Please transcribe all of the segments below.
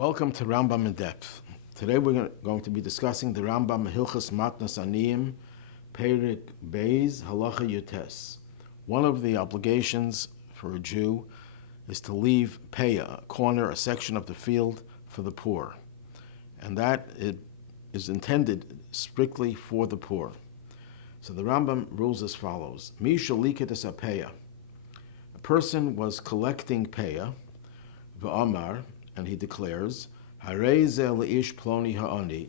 Welcome to Rambam In-Depth. Today we're going to be discussing the Rambam Hilchos Matnas Aniyim, Perik Beis, Halacha Yutes. One of the obligations for a Jew is to leave Peah, a corner, a section of the field, for the poor. And that is intended strictly for the poor. So the Rambam rules as follows. Mi shaliketes Peah. A person was collecting Peah, v'amar, and he declares, Harei ze leish ploni ha'ani.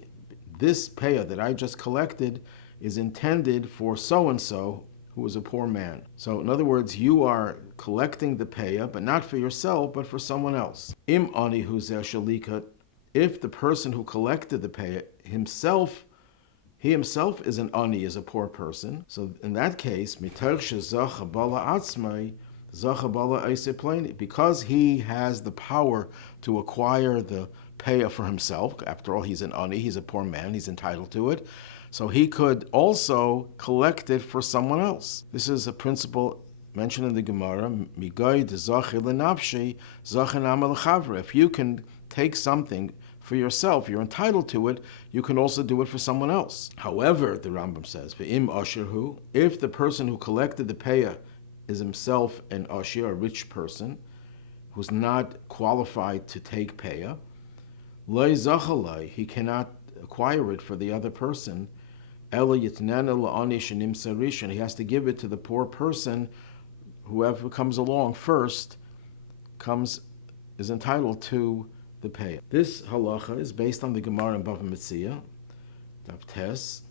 This Peah that I just collected is intended for so-and-so who is a poor man. So in other words, you are collecting the Peah, but not for yourself, but for someone else. Im ani hu ze shalikat. If the person who collected the Peah he himself is an ani, is a poor person. So in that case, because he has the power to acquire the Peah for himself. After all, he's an ani, he's a poor man, he's entitled to it. So he could also collect it for someone else. This is a principle mentioned in the Gemara. If you can take something for yourself, you're entitled to it, you can also do it for someone else. However, the Rambam says, if the person who collected the Peah is himself an ashir, a rich person, who's not qualified to take Peah, he cannot acquire it for the other person. He has to give it to the poor person. Whoever comes along first is entitled to the Peah. This halacha is based on the Gemara in Bava Metzia, Daf Tes,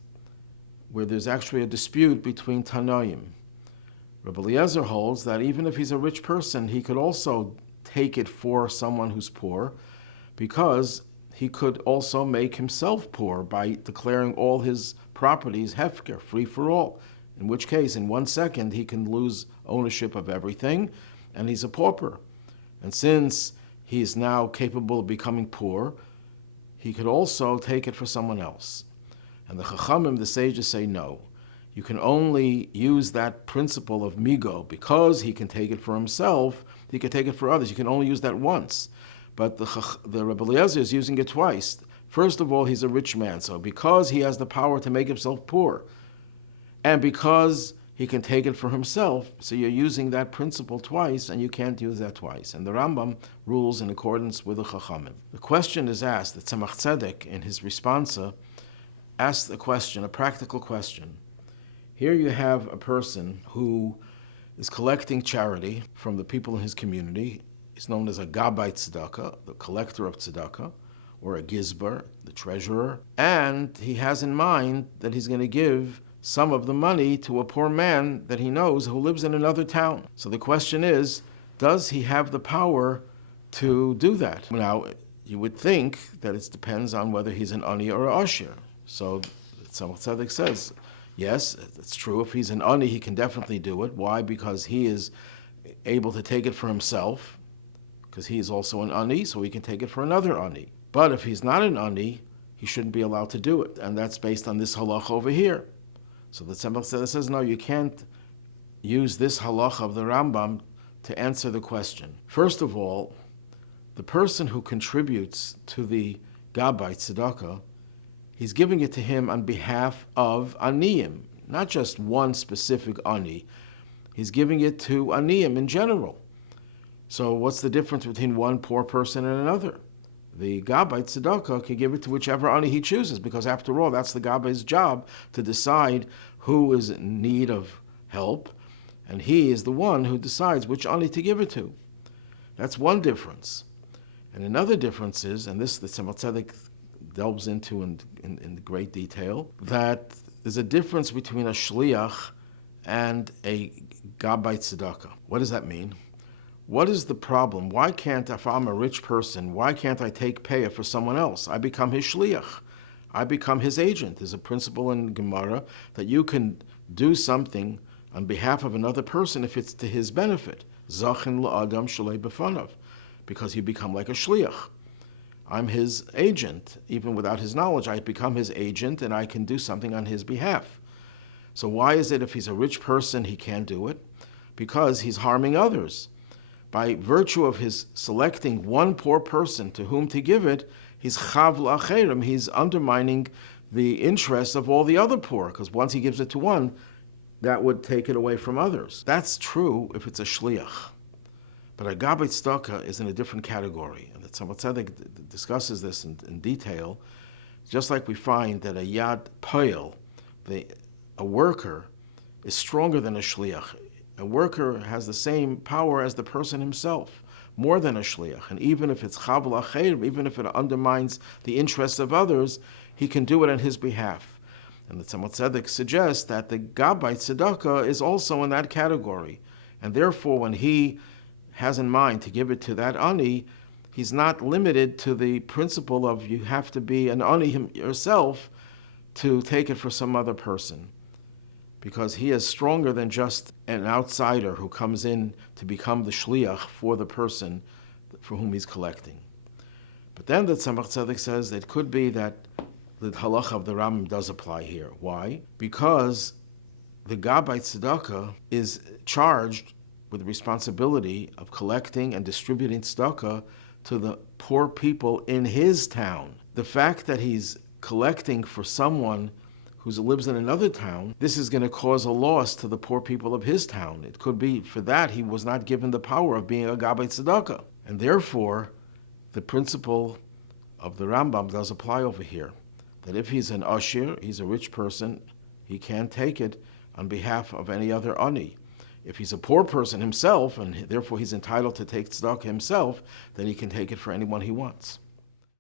where there's actually a dispute between Tanoim. Rabbi Eliezer holds that even if he's a rich person, he could also take it for someone who's poor, because he could also make himself poor by declaring all his properties hefker, free for all, in which case, in 1 second, he can lose ownership of everything, and he's a pauper. And since he is now capable of becoming poor, he could also take it for someone else. And the Chachamim, the sages, say no. You can only use that principle of migo. Because he can take it for himself, he can take it for others. You can only use that once. But the Rabbi Eliezer is using it twice. First of all, he's a rich man, so because he has the power to make himself poor, and because he can take it for himself, so you're using that principle twice, and you can't use that twice. And the Rambam rules in accordance with the Chachamim. The question is asked, that Tzemach Tzedek, in his responsa, asked a question, a practical question. Here you have a person who is collecting charity from the people in his community. He's known as a Rabbi Tzedakah, the collector of Tzedakah, or a Gizbar, the treasurer. And he has in mind that he's going to give some of the money to a poor man that he knows who lives in another town. So the question is, does he have the power to do that? Now, you would think that it depends on whether he's an ani or an ashir. So Tzemach Tzedek says, yes, it's true. If he's an ani, he can definitely do it. Why? Because he is able to take it for himself, because he is also an ani, so he can take it for another ani. But if he's not an ani, he shouldn't be allowed to do it. And that's based on this halacha over here. So the Tzemach Tzedek says, no, you can't use this halacha of the Rambam to answer the question. First of all, the person who contributes to the Rabbi Tzedakah, he's giving it to him on behalf of aniyim, not just one specific ani. He's giving it to aniyim in general. So what's the difference between one poor person and another? The Rabbi Tzedakah can give it to whichever ani he chooses, because after all, that's the Rabbi's job to decide who is in need of help, and he is the one who decides which ani to give it to. That's one difference. And another difference is, and this the Tzemach Tzedek delves into in great detail, that there's a difference between a shliach and a Rabbi Tzedakah. What does that mean? What is the problem? Why can't, if I'm a rich person, why can't I take Peah for someone else? I become his shliach. I become his agent. There's a principle in Gemara that you can do something on behalf of another person if it's to his benefit. Zachin la'adam shalei b'fanav. Because you become like a shliach. I'm his agent. Even without his knowledge, I become his agent and I can do something on his behalf. So why is it if he's a rich person, he can't do it? Because he's harming others. by virtue of his selecting one poor person to whom to give it, he's chav la'acherim, he's undermining the interest of all the other poor, because once he gives it to one, that would take it away from others. That's true if it's a shliach. But a gabbai tzedakah is in a different category, and the Tzedakah discusses this in detail. Just like we find that a yad poel, a worker, is stronger than a shliach. A worker has the same power as the person himself, more than a shliach. And even if it's chav la'acherim, even if it undermines the interests of others, he can do it on his behalf. And the Tzedakah suggests that the gabbai tzedakah is also in that category. And therefore, when he has in mind to give it to that ani, he's not limited to the principle of you have to be an ani yourself to take it for some other person, because he is stronger than just an outsider who comes in to become the shliach for the person for whom he's collecting. But then the Tzedakah says it could be that the halacha of the Rambam does apply here. Why? Because the gabbai tzedakah is charged with the responsibility of collecting and distributing tzedakah to the poor people in his town. The fact that he's collecting for someone who lives in another town, this is going to cause a loss to the poor people of his town. It could be for that he was not given the power of being a gabbai tzedakah. And therefore, the principle of the Rambam does apply over here, that if he's an ashir, he's a rich person, he can't take it on behalf of any other ani. If he's a poor person himself, and therefore he's entitled to take tzedakah himself, then he can take it for anyone he wants.